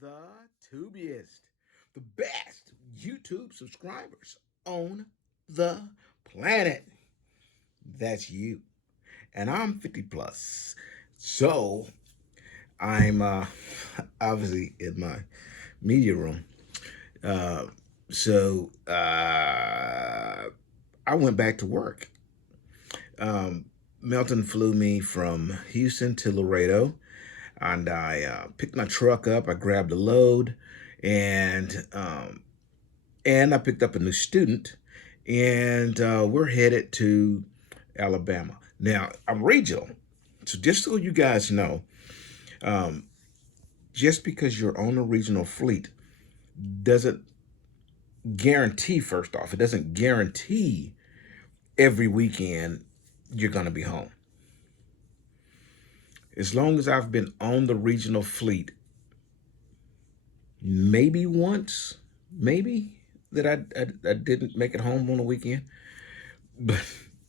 the tubiest, the best YouTube subscribers on the planet. That's you. And I'm 50 plus. So I'm obviously in my media room. Uh, so I went back to work. Melton flew me from Houston to Laredo, and I picked my truck up. I grabbed a load, and I picked up a new student, and we're headed to Alabama. Now I'm regional, so just so you guys know, um, just because you're on a regional fleet doesn't guarantee. First off, it doesn't guarantee every weekend you're going to be home. As long as I've been on the regional fleet, maybe once, maybe that I didn't make it home on the weekend. But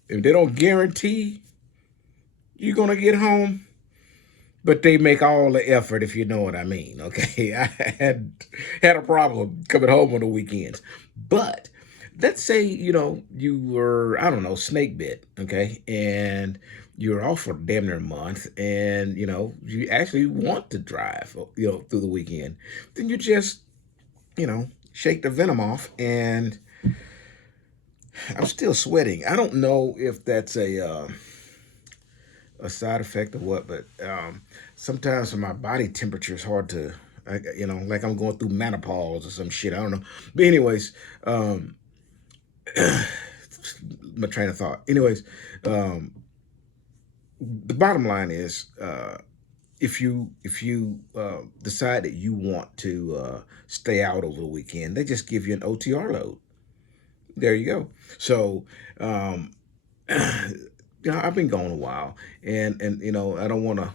if they don't guarantee you're gonna get home, but they make all the effort, if you know what I mean. Okay, I had a problem coming home on the weekends, but let's say you were, I don't know, snake bit, okay, and you're off for damn near a month, and you actually want to drive, through the weekend, then you just shake the venom off. And I'm still sweating. I don't know if that's a side effect or what, but sometimes my body temperature is hard to, like I'm going through menopause or some shit. I don't know. But anyways, my train of thought. Anyways, the bottom line is, if you decide that you want to stay out over the weekend, they just give you an OTR load. There you go. So, I've been gone a while, and I don't want to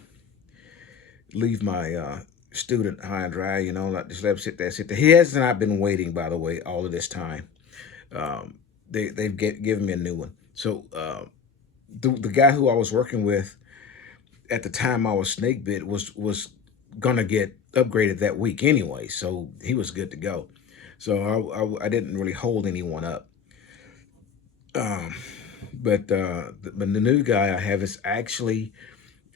leave my student high and dry. Like just let him sit there. He has not been waiting, by the way, all of this time. They've given me a new one. So the guy who I was working with at the time I was snake bit was gonna get upgraded that week anyway, so he was good to go. So I didn't really hold anyone up. Um, but the new guy I have is actually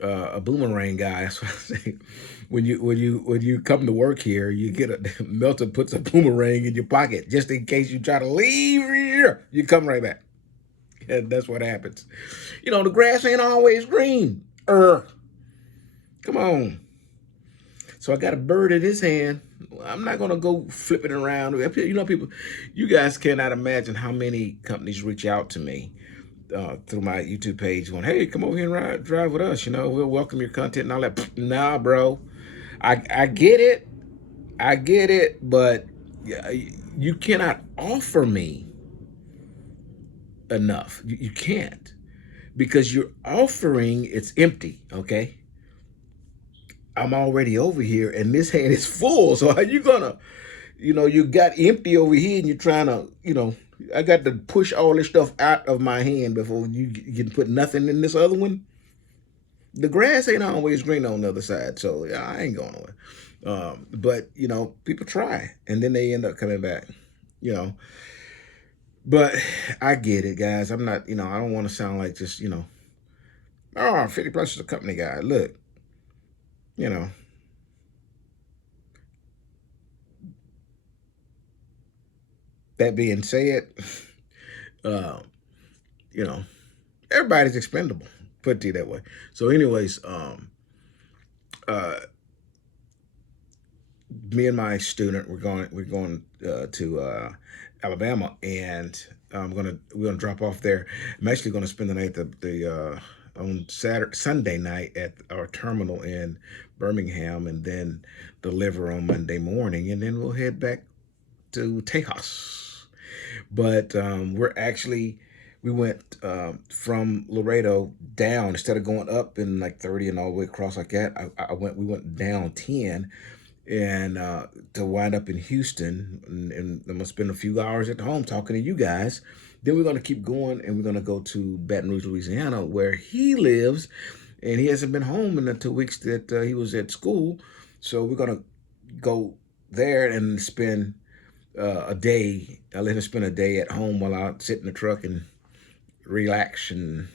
a boomerang guy. That's what I say. When you come to work here, you get a Melton puts a boomerang in your pocket just in case you try to leave here. You come right back, and that's what happens. The grass ain't always green. Come on. So I got a bird in his hand. I'm not gonna go flipping around. People, you guys cannot imagine how many companies reach out to me through my YouTube page, going, "Hey, come over here and drive with us. We'll welcome your content and all that." Nah, bro. I get it. I get it, but you cannot offer me enough. You can't, because you're offering, it's empty. Okay. I'm already over here and this hand is full. So how you gonna, you got empty over here and you're trying to, I got to push all this stuff out of my hand before you can put nothing in this other one. The grass ain't always green on the other side. So yeah, I ain't going nowhere. But people try and then they end up coming back, you know, but I get it, guys. I'm not, I don't want to sound like just, oh, 50 plus is a company guy. Look, you know, that being said, uh, you know, everybody's expendable. Put it to you that way. So, anyways, uh, me and my student, we're going to Alabama, and we're gonna drop off there. I'm actually gonna spend the night on Sunday night at our terminal in Birmingham, and then deliver on Monday morning, and then we'll head back to Tejas. But we went from Laredo down, instead of going up in like 30 and all the way across like that. We went down 10, and to wind up in Houston, and I'm gonna spend a few hours at home talking to you guys. Then we're gonna keep going, and we're gonna go to Baton Rouge, Louisiana, where he lives, and he hasn't been home in the 2 weeks that he was at school. So we're gonna go there and spend a day. I let him spend a day at home while I sit in the truck and relax and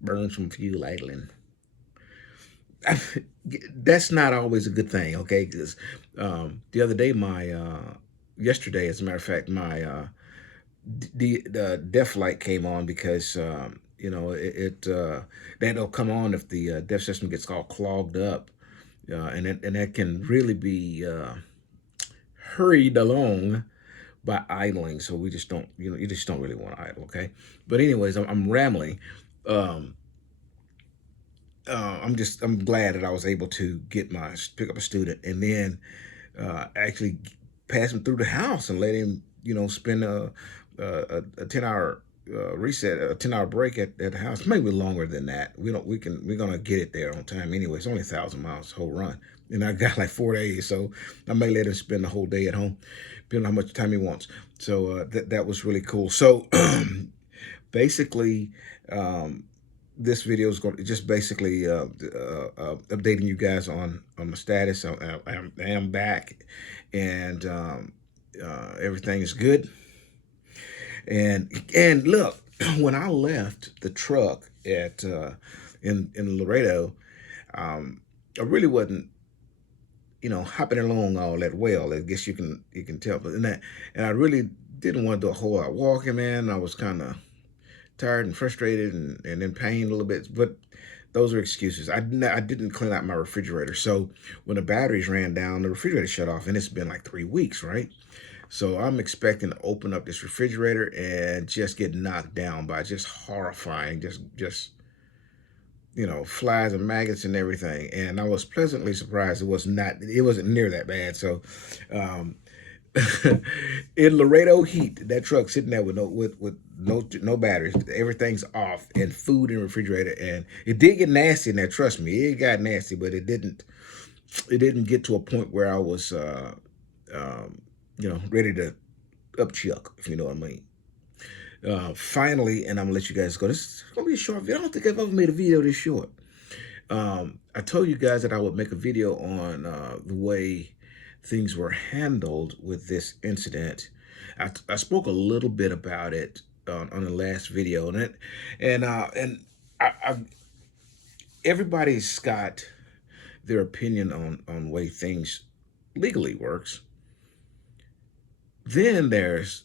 burn some fuel idling. That's not always a good thing, okay? Because the other day, yesterday, as a matter of fact, my the deaf light came on because that'll come on if the deaf system gets all clogged up, and that can really be hurried along by idling. So we just don't, you just don't really want to idle, okay? But anyways, I'm rambling. Um, I'm glad that I was able to pick up a student and then actually pass him through the house and let him, spend a 10-hour reset, a 10-hour break at the house, maybe longer than that. We're gonna get it there on time anyway. It's only 1,000 miles whole run, and I got like 4 days, so I may let him spend the whole day at home, depending on how much time he wants. So that was really cool. So basically, this video is going to just basically updating you guys on my status. I am back, and everything is good. And look, when I left the truck at in Laredo, I really wasn't hopping along all that well. I guess you can tell, but and I really didn't want to do a whole lot of walking, man. I was kind of tired and frustrated and in pain a little bit, but those are excuses. I didn't clean out my refrigerator. So when the batteries ran down, the refrigerator shut off, and it's been like 3 weeks, right? So I'm expecting to open up this refrigerator and just get knocked down by just horrifying, just flies and maggots and everything. And I was pleasantly surprised it wasn't near that bad. So um, in Laredo heat, that truck sitting there with no batteries, everything's off, and food in the refrigerator, and it did get nasty in there. Trust me, it got nasty, but it didn't get to a point where I was ready to upchuck, if you know what I mean. Finally, and I'm gonna let you guys go. This is gonna be a short video. I don't think I've ever made a video this short. I told you guys that I would make a video on the way things were handled with this incident. I spoke a little bit about it on the last video, and everybody's got their opinion on way things legally works. Then there's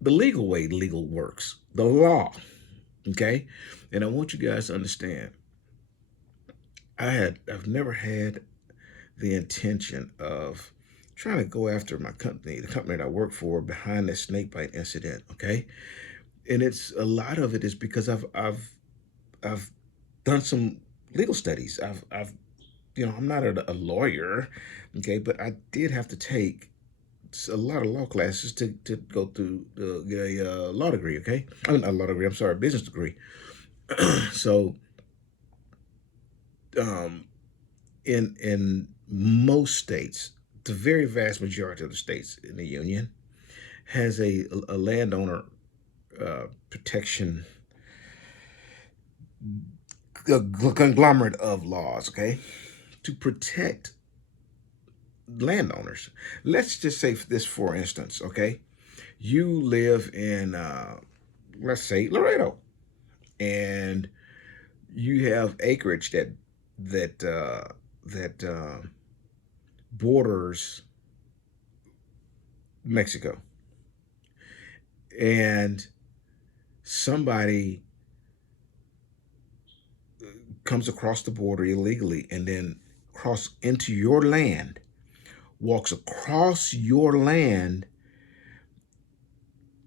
the legal way legal works, the law. Okay, and I want you guys to understand. I've never had the intention of trying to go after my company, the company that I work for, behind this snakebite incident. Okay, and it's a lot of it is because I've done some legal studies. I'm not a lawyer, okay, but I did have to take a lot of law classes to go through get a law degree. Okay, I mean, not a law degree. I'm sorry, a business degree. So um, in most states, the very vast majority of the states in the union has a landowner protection conglomerate of laws, okay, to protect landowners. Let's just say this for instance, okay, you live in let's say Laredo, and you have acreage that borders Mexico, and somebody comes across the border illegally and then cross into your land, walks across your land,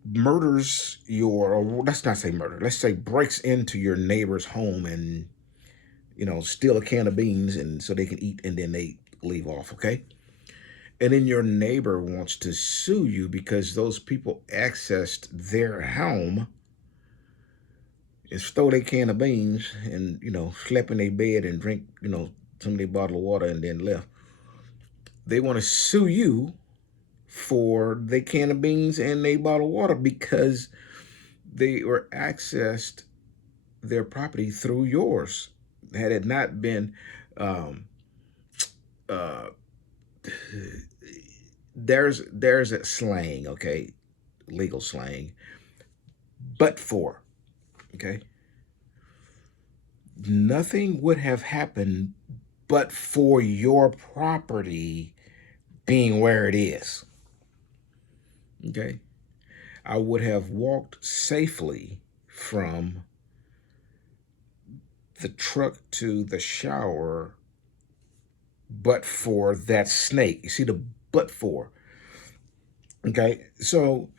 murders or let's not say murder, let's say breaks into your neighbor's home and steal a can of beans and so they can eat and then they leave off, okay? And then your neighbor wants to sue you because those people accessed their home and stole a can of beans and slept in their bed and drink some of their bottle of water and then left. They want to sue you for their can of beans and their bottle of water because they were accessed their property through yours. Had it not been um, uh, there's a slang, okay, legal slang, but for, okay, nothing would have happened but for your property being where it is. Okay, I would have walked safely from the truck to the shower, but for that snake. You see the but for. Okay, so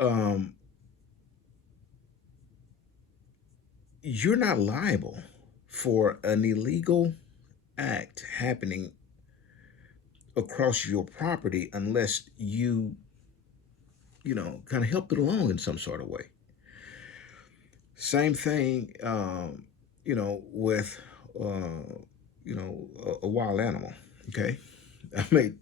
um, you're not liable for an illegal act happening across your property unless kind of helped it along in some sort of way. Same thing, with a wild animal. Okay, I mean,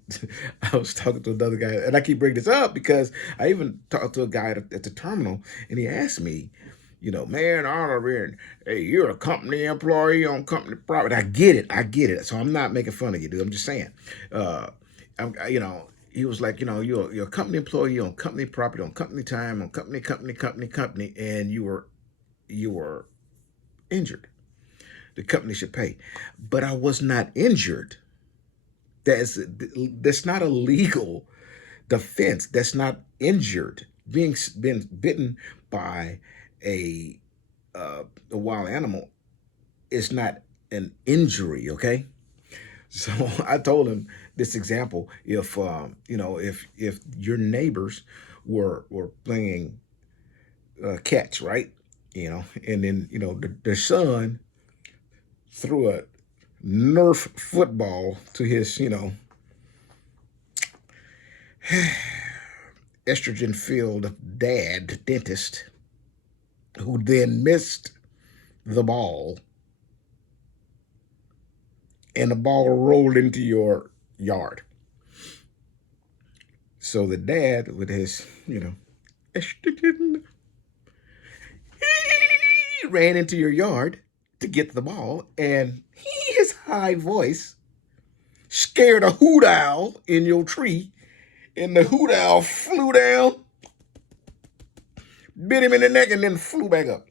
I was talking to another guy, and I keep bringing this up because I even talked to a guy at the terminal, and he asked me, man, Oliver, hey, you're a company employee on company property. I get it. So I'm not making fun of you, dude. I'm just saying, uh, he was like, you're a company employee on company property, on company time, on company, and you were injured. The company should pay, but I was not injured. That's not a legal defense. That's not injured. Been bitten by a a wild animal is not an injury. Okay, so I told him this example. If your neighbors were playing catch, right? And then their son threw a Nerf football to his estrogen filled dad dentist, who then missed the ball, and the ball rolled into your yard. So the dad, with his estrogen, he ran into your yard to get the ball, and his high voice scared a hoot owl in your tree, and the hoot owl flew down, bit him in the neck, and then flew back up.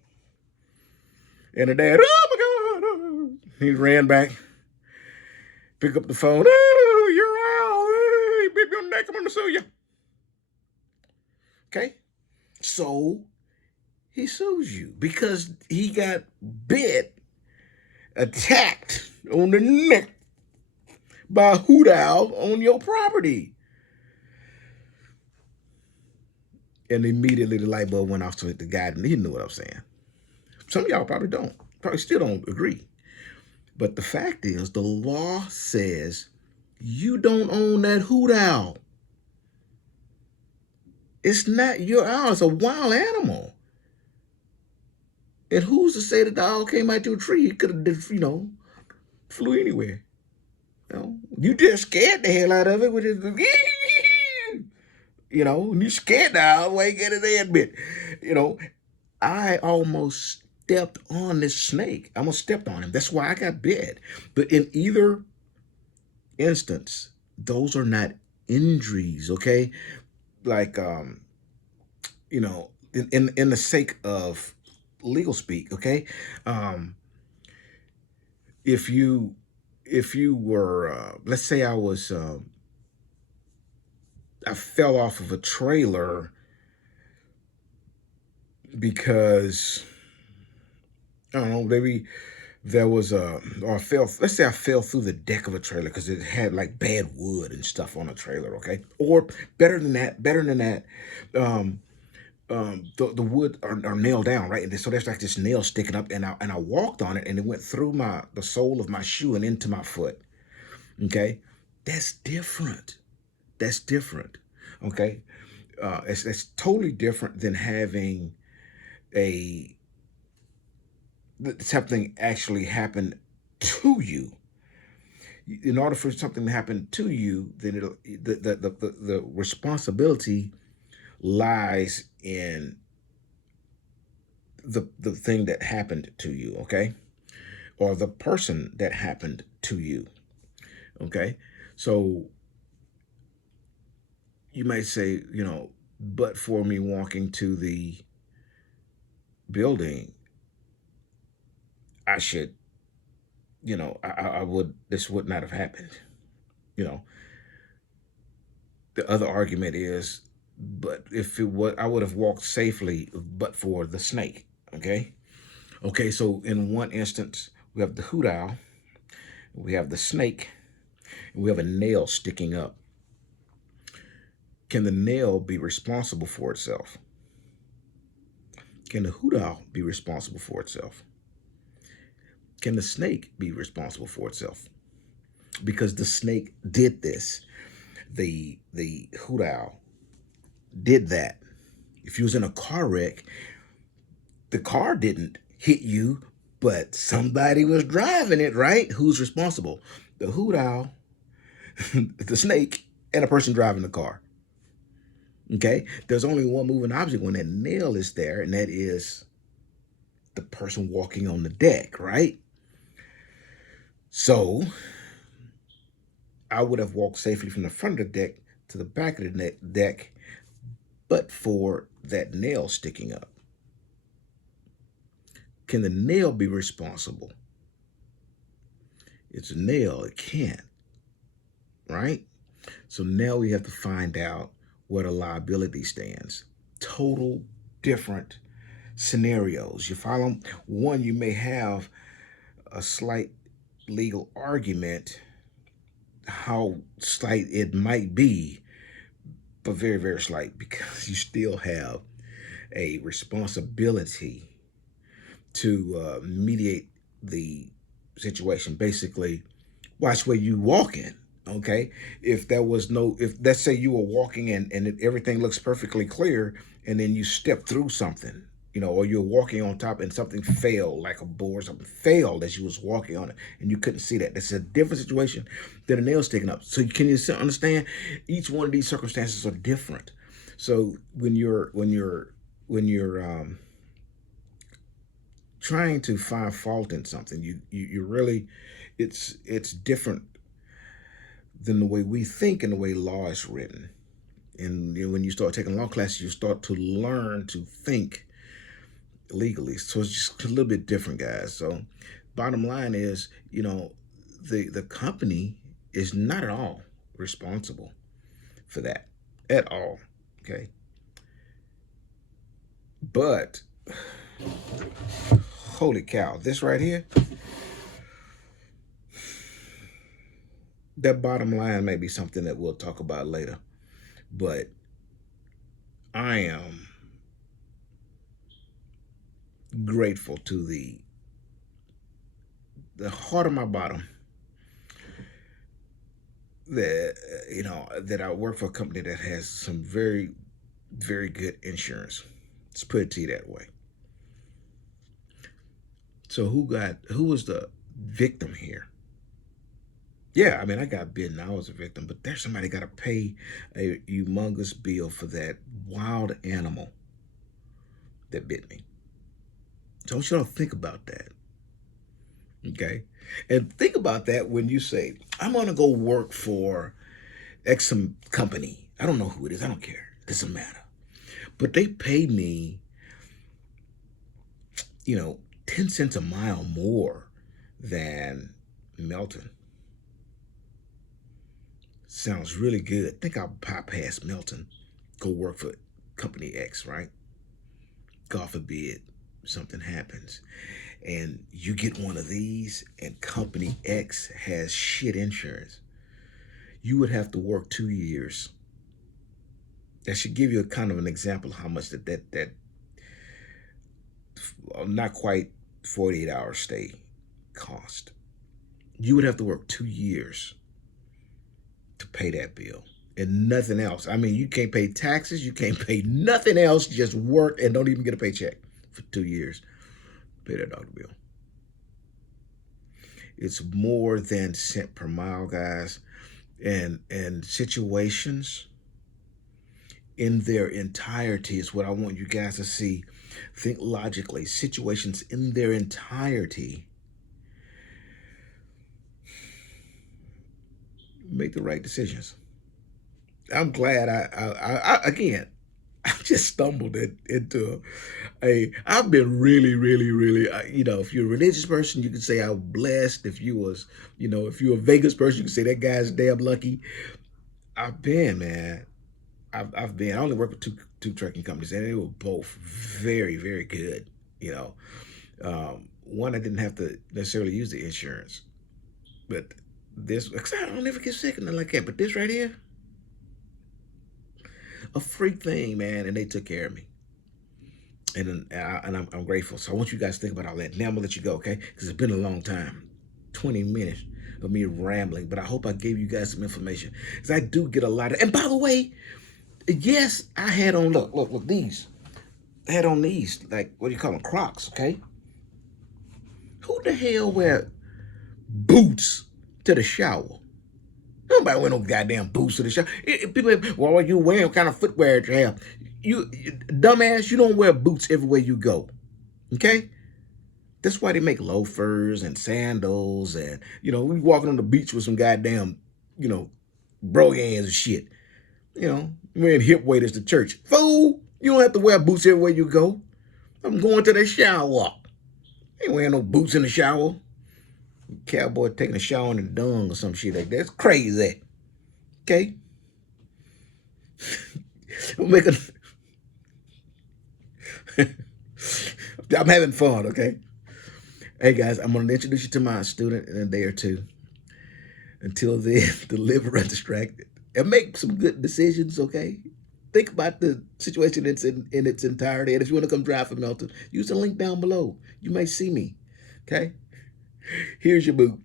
And the dad, oh my God, he ran back, pick up the phone, oh, you're out, hey, bit me on the neck, I'm gonna sue you. Okay, so he sues you because he got bit, attacked on the neck by a hoot owl on your property. And immediately the light bulb went off to the guy, and he knew what I was saying. Some of y'all probably still don't agree. But the fact is, the law says you don't own that hoot owl. It's not your owl, it's a wild animal. And who's to say that the owl came out your tree? It could have, flew anywhere. You just scared the hell out of it with his, and you scared the owl, why you get it in bit. I almost stepped on this snake. I almost stepped on him. That's why I got bit. But in either instance, those are not injuries, okay? Like, in the sake of legal speak, okay? Um, if you were, let's say I fell off of a trailer because I don't know, maybe there was or I fell. Let's say I fell through the deck of a trailer because it had like bad wood and stuff on a trailer. Okay, or better than that, um, the wood are nailed down, right? And so there's like this nail sticking up, and I walked on it, and it went through the sole of my shoe and into my foot. Okay, that's different. That's different. Okay, it's totally different than having a something actually happen to you. In order for something to happen to you, then the responsibility lies in the thing that happened to you, okay, or the person that happened to you, okay. So you might say, but for me walking to the building, I should, I would, this would not have happened. You know, the other argument is, but if it was, I would have walked safely, but for the snake. Okay. Okay. So in one instance, we have the hoot owl, we have the snake, and we have a nail sticking up. Can the nail be responsible for itself? Can the hoot owl be responsible for itself? Can the snake be responsible for itself? Because the snake did this. The hoot owl did that. If you was in a car wreck, the car didn't hit you, but somebody was driving it, right? Who's responsible? The hoot owl, the snake, and a person driving the car. Okay? There's only one moving object when that nail is there, and that is the person walking on the deck, right? So I would have walked safely from the front of the deck to the back of the deck, but for that nail sticking up. Can the nail be responsible? It's a nail, it can't, right? So now we have to find out where the liability stands. Total different scenarios. You follow? One, you may have a slight legal argument, how slight it might be, but very, very slight, because you still have a responsibility to mediate the situation. Basically, watch where you walk in. Okay, if there was no, if let's say you were walking in and everything looks perfectly clear, and then you step through something, or you're walking on top and something fell, like a board, something failed as you was walking on it, and you couldn't see that. That's a different situation than a nail sticking up. So can you understand? Each one of these circumstances are different. So when you're trying to find fault in something, you really, it's different than the way we think and the way law is written. And when you start taking law classes, you start to learn to think legally. So it's just a little bit different, guys. So bottom line is, the company is not at all responsible for that at all. Okay. But holy cow, this right here, that bottom line may be something that we'll talk about later. But I am grateful to the heart of my bottom that that I work for a company that has some very, very good insurance. Let's put it to you that way. So who was the victim here? Yeah, I mean, I got bitten. I was a victim, but there's somebody got to pay a humongous bill for that wild animal that bit me. So I want you to think about that. Okay. And think about that when you say, I'm going to go work for X company. I don't know who it is. I don't care. It doesn't matter. But they pay me, 10 cents a mile more than Melton. Sounds really good. Think I'll bypass Melton, go work for company X, right? God forbid something happens and you get one of these and company X has shit insurance. You would have to work 2 years. That should give you a kind of an example of how much that not quite 48-hour stay cost. You would have to work 2 years to pay that bill and nothing else. I mean, you can't pay taxes, you can't pay nothing else, just work and don't even get a paycheck for 2 years. Pay that doctor bill. It's more than cent per mile, guys. And situations in their entirety is what I want you guys to see. Think logically. Situations in their entirety. Make the right decisions. I'm glad again, I just stumbled into I've been really, if you're a religious person, you can say I'm blessed. If you was, if you're a Vegas person, you can say that guy's damn lucky. I've been, man. I've been. I only worked with two trucking companies, and they were both very good. You know, one I didn't have to necessarily use the insurance, but this, cause I don't ever get sick or nothing like that. But this right here, a freak thing, man, and they took care of me, and I'm grateful. So I want you guys to think about all that. Now I'm gonna let you go, okay? Because it's been a long time, 20 minutes of me rambling, but I hope I gave you guys some information. Because I do get a lot of. And by the way, yes, I had on look these. I had on these, like, what do you call them, Crocs, okay? Who the hell wear boots to the shower? Nobody wear no goddamn boots to the shower. People, well, what you wearing? What kind of footwear do you have? You dumbass, you don't wear boots everywhere you go. Okay? That's why they make loafers and sandals, and we walking on the beach with some goddamn, you know, brogans and shit. Wearing hip waders to church. Fool! You don't have to wear boots everywhere you go. I'm going to the shower. Ain't wearing no boots in the shower. Cowboy taking a shower in the dung or some shit like that. It's crazy. Okay? I'm making. I'm having fun, okay? Hey guys, I'm gonna introduce you to my student in a day or two. Until then, deliver undistracted and make some good decisions, okay? Think about the situation in its entirety. And if you want to come drive for Melton, use the link down below. You may see me. Okay? Here's your boot.